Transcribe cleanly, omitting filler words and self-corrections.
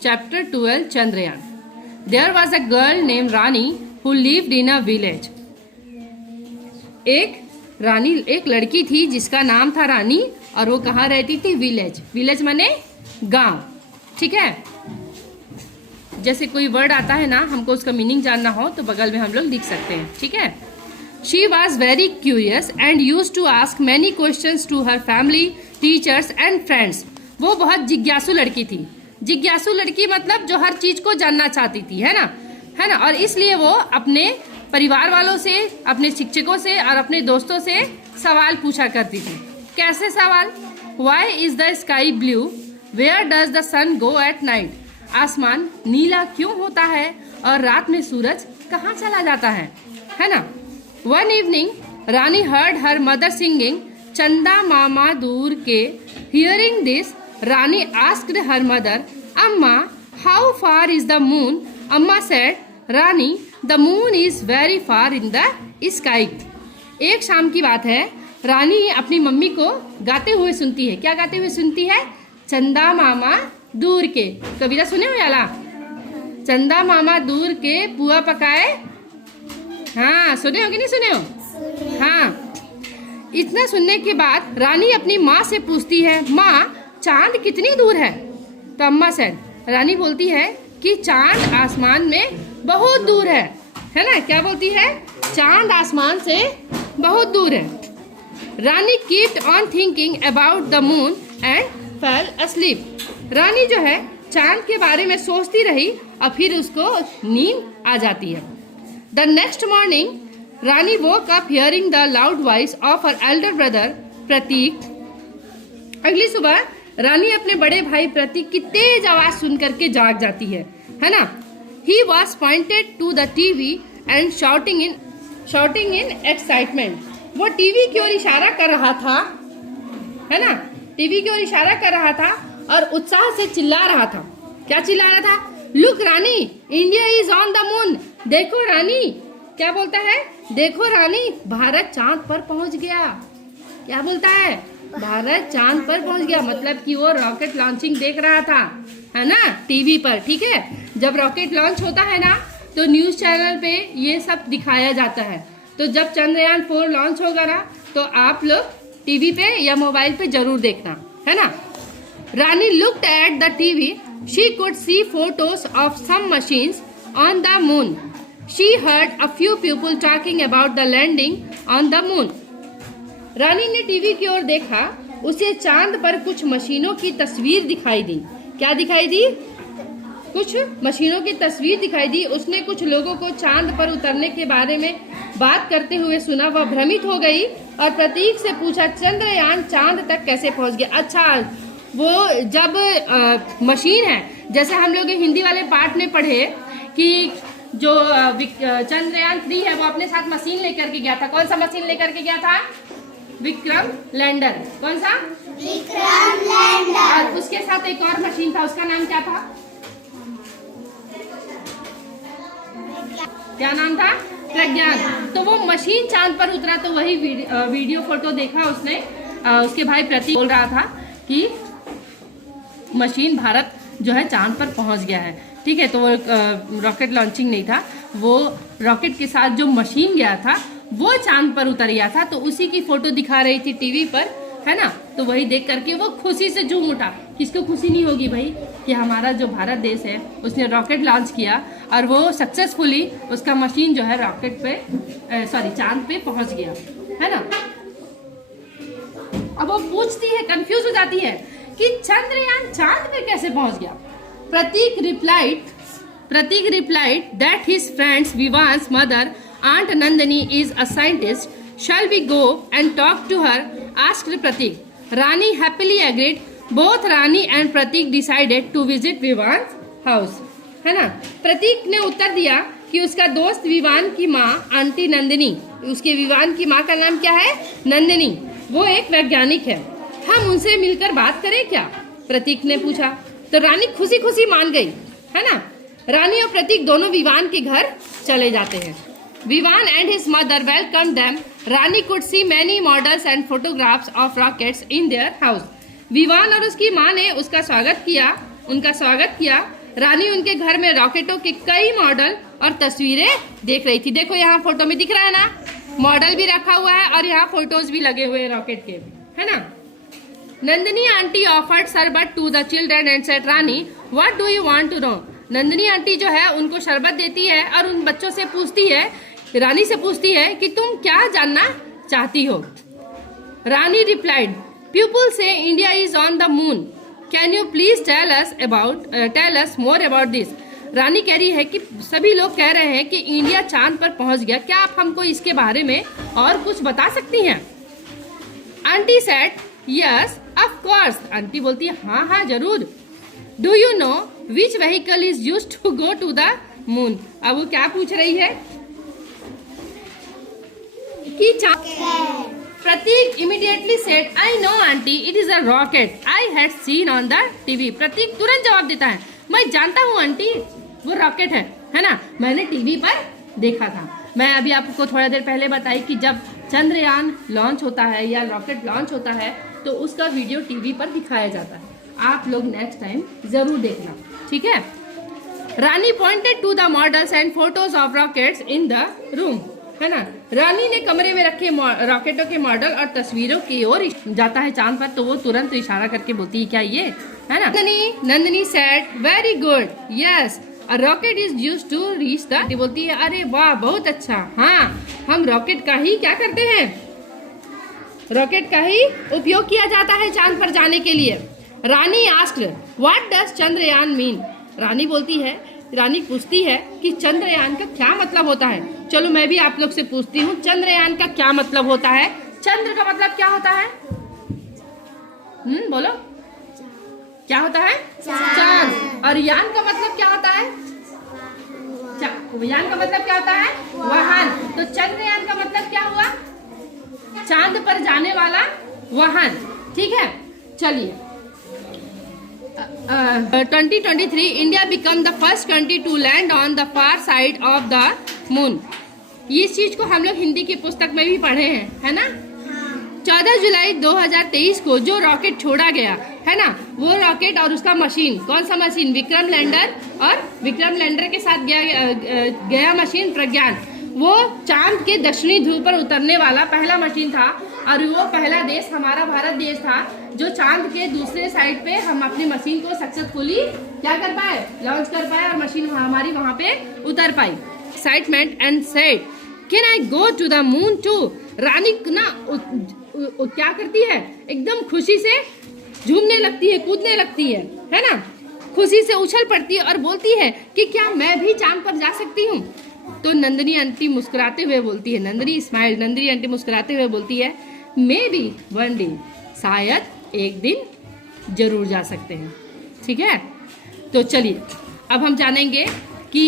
Chapter 12 Chandrayaan. There was a girl named Rani who lived in a village. एक लड़की थी जिसका नाम था रानी और वो कहाँ रहती थी? विलेज। विलेज माने गांव, ठीक है। जैसे कोई वर्ड आता है ना, हमको उसका मीनिंग जानना हो तो बगल में हम लोग लिख सकते हैं, ठीक है। She was very curious and used to ask many questions to her family, teachers and friends. वो बहुत जिज्ञासु लड़की थी। जिज्ञासु लड़की मतलब जो हर चीज को जानना चाहती थी, है ना। और इसलिए वो अपने परिवार वालों से, अपने शिक्षकों से और अपने दोस्तों से सवाल पूछा करती थी। कैसे सवाल? Why is the sky blue? Where does the sun go at night? आसमान नीला क्यों होता है और रात में सूरज कहाँ चला जाता है ना। One evening, Rani heard her mother singing Chanda Mama Dur Ke. Hearing this, Rani asked her mother, Amma, how far is the moon? Amma said, Rani, the moon is very far in the sky. एक शाम की बात है, रानी अपनी mummy को गाते हुए सुनती है। क्या गाते हुए सुनती है? चंदा मामा दूर के। कविता सुने हो याला? चंदा मामा दूर के पुआ पकाए। हाँ, सुने हो कि नहीं सुने हो? हाँ। इतना सुनने के बाद रानी अपनी माँ से पूछती है, माँ चांद कितनी दूर है? तो अम्मा से रानी बोलती है कि चांद आसमान में बहुत दूर है ना। क्या बोलती है? चांद आसमान से बहुत दूर है। Rani keeped on thinking about the moon and fell asleep. Rani जो है चांद के बारे में सोचती रही और फिर उसको नींद आ जाती है। The next morning, Rani woke up hearing the loud voice of her elder brother प्रतीक। अगली सुबह रानी अपने बड़े भाई प्रतीक की तेज आवाज सुन करके जाग जाती है ना। He was pointed to the TV and shouting in excitement. वो टीवी की ओर इशारा कर रहा था, है ना। टीवी की ओर इशारा कर रहा था और उत्साह से चिल्ला रहा था। क्या चिल्ला रहा था? Look Rani, India is on the moon. देखो रानी, क्या बोलता है? देखो रानी, भारत चांद पर पहुंच गया। क्या बोलता है? भारत चांद पर पहुंच गया। मतलब कि वो रॉकेट लॉन्चिंग देख रहा था, है ना, टीवी पर, ठीक है। जब रॉकेट लॉन्च होता है ना तो न्यूज चैनल पे ये सब दिखाया जाता है। तो जब चंद्रयान 4 लॉन्च होगा ना तो आप लोग टीवी पे या मोबाइल पे जरूर देखना, है ना। Rani looked at the TV. She could see photos of some machines on the moon. She heard a few people talking about the landing on the moon. रानी ने टीवी की ओर देखा, उसे चांद पर कुछ मशीनों की तस्वीर दिखाई दी। क्या दिखाई दी? कुछ मशीनों की तस्वीर दिखाई दी। उसने कुछ लोगों को चांद पर उतरने के बारे में बात करते हुए सुना। वह भ्रमित हो गई और प्रतीक से पूछा, चंद्रयान चांद तक कैसे पहुंच गया? अच्छा, वो जब मशीन है, जैसे हम लोग हिंदी वाले पार्ट में पढ़े कि जो चंद्रयान 3 है वो अपने साथ मशीन लेकर के गया था। कौन सा मशीन लेकर के गया था? विक्रम लैंडर। कौन सा? विक्रम लैंडर। और उसके साथ एक और मशीन था, उसका नाम क्या था? क्या नाम था? प्रज्ञान। तो वो मशीन चांद पर उतरा तो वही वीडियो फोटो देखा उसने। उसके भाई प्रतीक बोल रहा था कि मशीन भारत जो है चांद पर पहुंच गया है, ठीक है। तो वो रॉकेट लॉन्चिंग नहीं था, वो रॉकेट के साथ जो मशीन गया था वो चांद पर उतर गया था। तो उसी की फोटो दिखा रही थी टीवी पर, है ना। तो वही देख करके वो खुशी से झूम उठा। किसको खुशी नहीं होगी भाई कि हमारा जो भारत देश है उसने रॉकेट लॉन्च किया और वो सक्सेसफुली उसका मशीन जो है रॉकेट पे चांद पे पहुंच गया, है ना। अब वो पूछती है, कंफ्यूज हो जाती है कि चंद्रयान चांद पे कैसे पहुंच गया। प्रतीक replied that his friend's Vivan's mother, Aunt Nandini, is a scientist. Shall we go and talk to her? Asked Pratik. Rani happily agreed. Both Rani and Pratik decided to visit Vivan's house. है ना। प्रतीक ने उत्तर दिया कि उसका दोस्त विवान की माँ aunty Nandini, उसके विवान की माँ का नाम क्या है? नंदिनी। वो एक वैज्ञानिक है, हम उनसे मिलकर बात करें क्या? प्रतीक ने पूछा। तो रानी खुशी खुशी मान गई, है ना। रानी और प्रतीक दोनों विवान के घर चले जाते हैं। Vivaan and his mother welcome them. Rani could see many models and photographs of rockets in their house. Vivaan और उसकी माँ ने उनका स्वागत किया। रानी उनके घर में रॉकेटों के कई मॉडल और तस्वीरें देख रही थी। देखो यहाँ फोटो में दिख रहा है ना, मॉडल भी रखा हुआ है और यहाँ फोटोज भी लगे हुए हैं रॉकेट के, है ना। Nandini aunty offered sharbat to the children and said Rani what do you want to know. Nandini aunty जो है उनको शरबत देती है और उन बच्चों से पूछती है, रानी से पूछती है कि तुम क्या जानना चाहती हो। Rani replied, people say India is on the moon, can you please tell us more about this. Rani कह रही है कि सभी लोग कह रहे हैं कि इंडिया चांद पर पहुंच गया, क्या आप हमको इसके बारे में और कुछ बता सकती हैं। Aunty said yes of course. Aunty बोलती है हाँ हाँ जरूर। Do you know which vehicle is used to go to the moon. अब वो क्या पूछ रही है कि Prateek immediately said I know aunty it is a rocket I had seen on the TV. Prateek तुरंत जवाब देता है, मैं जानता हूँ आंटी वो रॉकेट है ना, मैंने टीवी पर देखा था। मैं अभी आपको थोड़ा देर पहले बताई कि जब चंद्रयान लॉन्च होता है या रॉकेट लॉन्च होता है तो उसका वीडियो टीवी पर दिखाया जाता है। आप लोग नेक्स्ट टाइम जरूर देखना, ठीक है। Rani pointed to the models and photos of rockets in the room, है ना। रानी ने कमरे में रखे रॉकेटों के मॉडल और तस्वीरों की ओर जाता है चांद पर, तो वो तुरंत इशारा करके बोलती है क्या ये, है ना। Nandini said very good yes a rocket is used to reach the. बोलती है अरे वाह बहुत अच्छा, हाँ हम रॉकेट का ही क्या करते हैं, रॉकेट का ही उपयोग किया जाता है चांद पर जाने के लिए। Rani asked what does Chandrayaan mean. Rani पूछती है कि चंद्रयान का क्या मतलब होता है। चलो मैं भी आप लोग से पूछती हूँ, चंद्रयान का क्या मतलब होता है। चंद्र का मतलब क्या होता है, बोलो क्या होता है, चांद। और यान का मतलब क्या होता है, यान का मतलब क्या होता है, वाहन। तो चंद्रयान का मतलब क्या हुआ, चांद पर जाने वाला वाहन, ठीक है। चलिए 2023 India become the first country to land on the far side of the moon. इस चीज को हम लोग हिंदी की पुस्तक में भी पढ़े हैं, है ना। 14 जुलाई 2023 को जो रॉकेट छोड़ा गया है ना, वो रॉकेट और उसका मशीन, कौन सा मशीन, विक्रम लैंडर, और विक्रम लैंडर के साथ गया मशीन प्रज्ञान, वो चांद के दक्षिणी ध्रुव पर उतरने वाला पहला मशीन था। और वो पहला देश हमारा भारत देश था जो चांद के दूसरे साइड पे हम अपनी मशीन को सक्सेसफुली क्या कर पाए, लॉन्च कर पाए, और मशीन हमारी वहाँ पे उतर पाई। Excitement and said can I go to the moon too. Rani ना क्या करती है, एकदम खुशी से झूमने लगती है, कूदने लगती है ना, खुशी से उछल पड़ती है और बोलती है कि क्या मैं भी चांद पर जा सकती हूँ। तो नंदिनी आंटी मुस्कुराते हुए बोलती है, नंदिनी आंटी मुस्कुराते हुए बोलती है मे बी वन डे, शायद एक दिन जरूर जा सकते हैं, ठीक है। तो चलिए अब हम जानेंगे कि